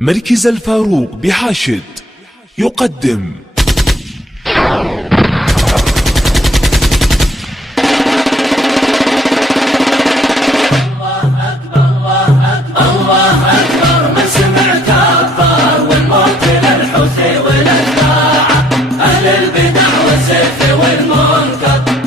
مركز الفاروق بحاشد يقدم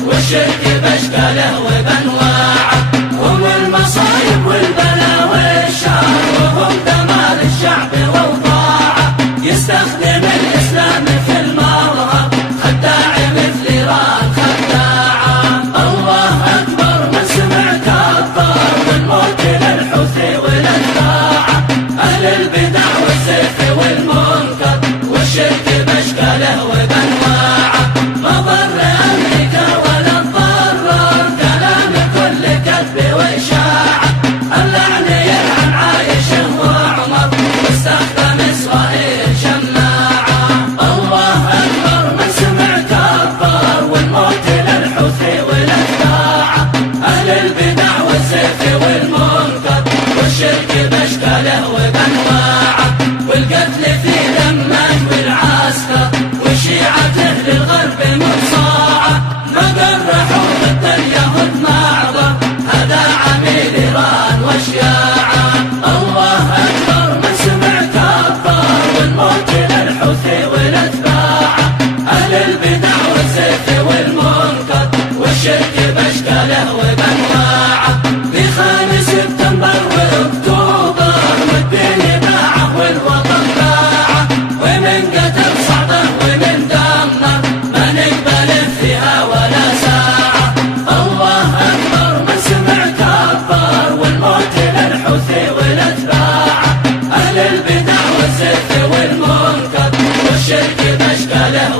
والشرك باشكاله وبانواعه، هم المصايب والبلا والشر، وهم دمار الشعب واوضاعه. يستخدم الاسلام في المظهر خداع مثل ايران خداعه. الله اكبر من سمع كبر، والموت للحوثي والاتباعه. اهل البدع والزيف والمنكر، والشرك باشكاله وبانواعه. ما ضر امريكا ولا تضرر كلام كل كذب واشاعه. اللعن يلعن عايش وعمر، واستخدم اسرائيل شماعه. الله اكبر من سمع كبر، والموت للحوثي والاتباعه. اهل البدع والزيف والمنكر، والشرك باشكاله وبانواعه. والقتل في دمه والعسكر، وشيعته للغرب مصاعه. ما قرحوا ضد اليهود معظم، هذا عميل ايران وشياعه. الله اكبر من سمع كبر، والموت للحوثي والاتباعه. اهل البدع والزيف والمنكر، والشرك باشكاله وبانواعه. في 5 سبتمبر واكتوبر، والدين باعه والوطن باعه. ومن قتل صعبه ومن دمر، ما نقبل فيها ولا ساعه. الله اكبر من سمع كبر، والموت للحوثي والاتباعه. اهل البدع والزيف والمنكر، والشرك باشكاله